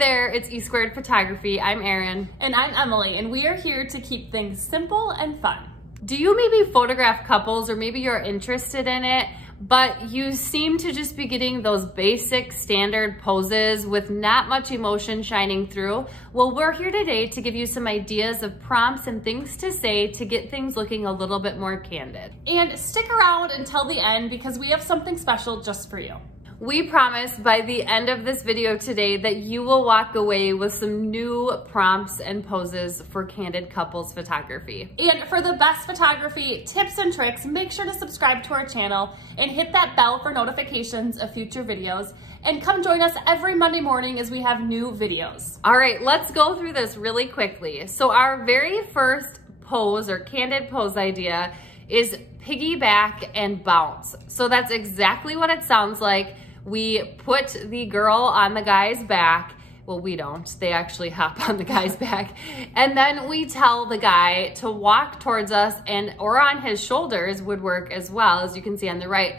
there, it's E Squared Photography. I'm Erin. And I'm Emily, and we are here to keep things simple and fun. Do you maybe photograph couples, or maybe you're interested in it, but you seem to just be getting those basic standard poses with not much emotion shining through? Well, we're here today to give you some ideas of prompts and things to say to get things looking a little bit more candid. And stick around until the end because we have something special just for you. We promise by the end of this video today that you will walk away with some new prompts and poses for candid couples photography. And for the best photography tips and tricks, make sure to subscribe to our channel and hit that bell for notifications of future videos. And come join us every Monday morning as we have new videos. All right, let's go through this really quickly. So our very first pose or candid pose idea is piggyback and bounce. So that's exactly what it sounds like. We put the girl on the guy's back. Well, we don't. They actually hop on the guy's back. And then we tell the guy to walk towards us, and or on his shoulders would work as well, as you can see on the right,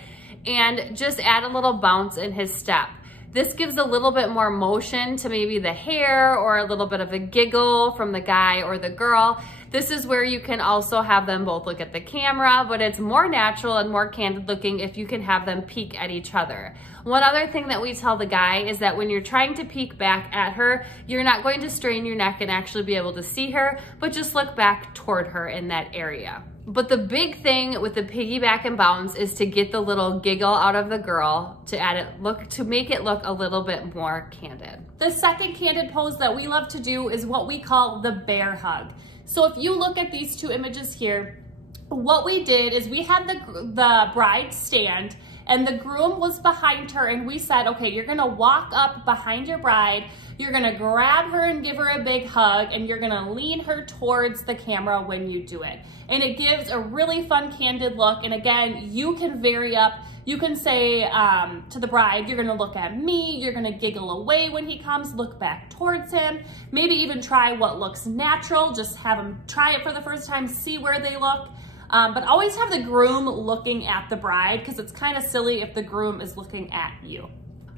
and just add a little bounce in his step. This gives a little bit more motion to maybe the hair or a little bit of a giggle from the guy or the girl. This is where you can also have them both look at the camera, but it's more natural and more candid looking if you can have them peek at each other. One other thing that we tell the guy is that when you're trying to peek back at her, you're not going to strain your neck and actually be able to see her, but just look back toward her in that area. But the big thing with the piggyback and bounce is to get the little giggle out of the girl to make it look a little bit more candid. The second candid pose that we love to do is what we call the bear hug. So if you look at these two images here, what we did is we had the bride stand and the groom was behind her, and we said, okay, you're gonna walk up behind your bride, you're gonna grab her and give her a big hug, and you're gonna lean her towards the camera when you do it. And it gives a really fun, candid look. And again, you can vary up. You can say to the bride, you're gonna look at me, you're gonna giggle away when he comes, look back towards him, maybe even try what looks natural, just have them try it for the first time, see where they look. But always have the groom looking at the bride, because it's kind of silly if the groom is looking at you.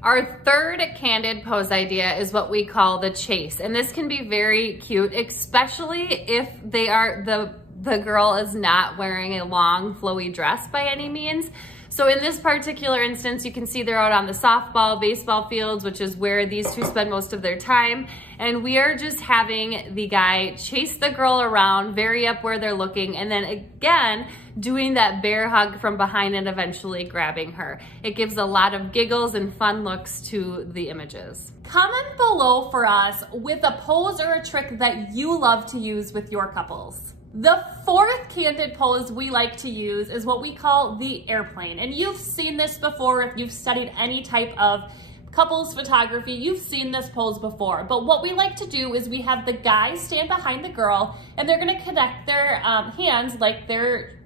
Our third candid pose idea is what we call the chase. And this can be very cute, especially if they are the girl is not wearing a long flowy dress by any means. So in this particular instance, you can see they're out on the softball, baseball fields, which is where these two spend most of their time. And we are just having the guy chase the girl around, vary up where they're looking, and then again, doing that bear hug from behind and eventually grabbing her. It gives a lot of giggles and fun looks to the images. Comment below for us with a pose or a trick that you love to use with your couples. The fourth candid pose we like to use is what we call the airplane. And you've seen this before if you've studied any type of couples photography, you've seen this pose before. But what we like to do is we have the guy stand behind the girl, and they're gonna connect their hands like they're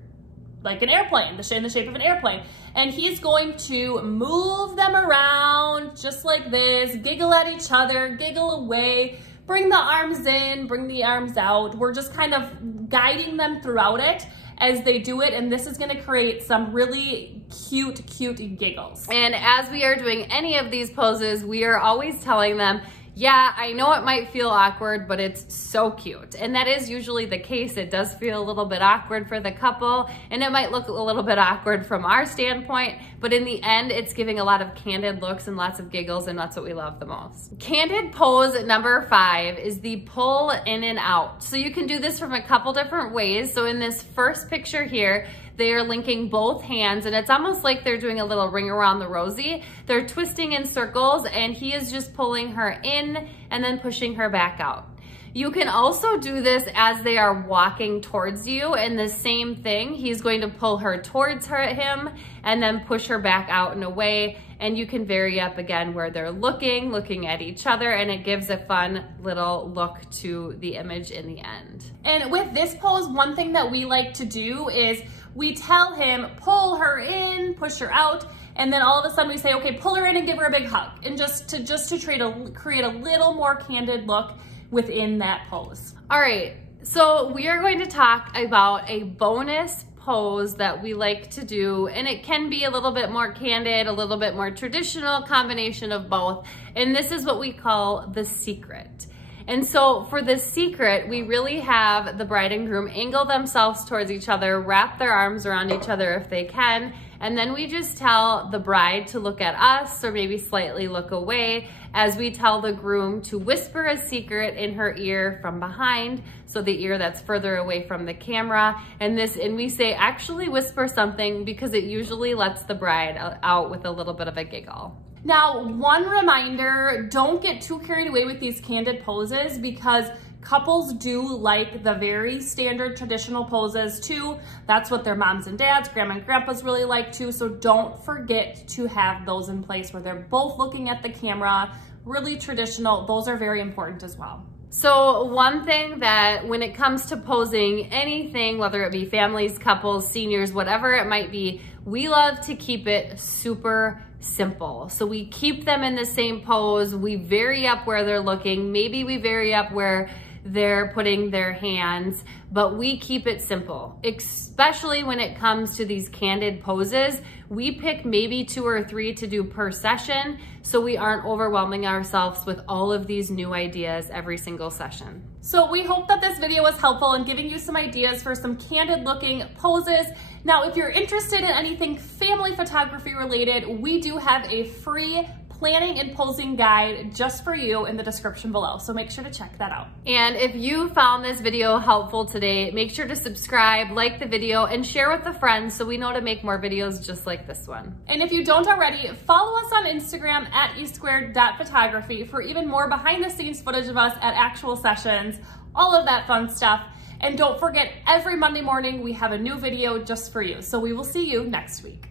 like an airplane, in the shape of an airplane. And he's going to move them around just like this, giggle at each other, giggle away, bring the arms in, bring the arms out. We're just kind of guiding them throughout it as they do it, and this is gonna create some really cute giggles. And as we are doing any of these poses, we are always telling them, yeah, I know it might feel awkward, but it's so cute. And that is usually the case. It does feel a little bit awkward for the couple, and it might look a little bit awkward from our standpoint, but in the end, it's giving a lot of candid looks and lots of giggles, and that's what we love the most. Candid pose number 5 is the pull in and out. So you can do this from a couple different ways. So in this first picture here, they are linking both hands, and it's almost like they're doing a little ring around the rosy. They're twisting in circles, and he is just pulling her in and then pushing her back out. You can also do this as they are walking towards you, and the same thing. He's going to pull her towards him and then push her back out and away, and you can vary up again where they're looking at each other, and it gives a fun little look to the image in the end. And with this pose, one thing that we like to do is we tell him, pull her in, push her out, and then all of a sudden we say, okay, pull her in and give her a big hug, and just to create a little more candid look within that pose. All right, so we are going to talk about a bonus pose that we like to do, and it can be a little bit more candid, a little bit more traditional, combination of both. And this is what we call the secret. And so for the secret, we really have the bride and groom angle themselves towards each other, wrap their arms around each other if they can, and then we just tell the bride to look at us or maybe slightly look away as we tell the groom to whisper a secret in her ear from behind, so the ear that's further away from the camera. And we say actually whisper something because it usually lets the bride out with a little bit of a giggle. Now, one reminder, don't get too carried away with these candid poses because couples do like the very standard traditional poses too. That's what their moms and dads, grandma and grandpas really like too. So don't forget to have those in place where they're both looking at the camera, really traditional. Those are very important as well. So one thing that when it comes to posing anything, whether it be families, couples, seniors, whatever it might be, we love to keep it super simple. So we keep them in the same pose. We vary up where they're looking. Maybe we vary up where they're putting their hands, but we keep it simple, especially when it comes to these candid poses. We pick maybe 2 or 3 to do per session, so we aren't overwhelming ourselves with all of these new ideas every single session. So we hope that this video was helpful in giving you some ideas for some candid looking poses. Now, if you're interested in anything family photography related, we do have a free planning and posing guide just for you in the description below. So make sure to check that out. And if you found this video helpful today, make sure to subscribe, like the video, and share with a friend so we know to make more videos just like this one. And if you don't already, follow us on Instagram at e2photography for even more behind the scenes footage of us at actual sessions, all of that fun stuff. And don't forget, every Monday morning we have a new video just for you. So we will see you next week.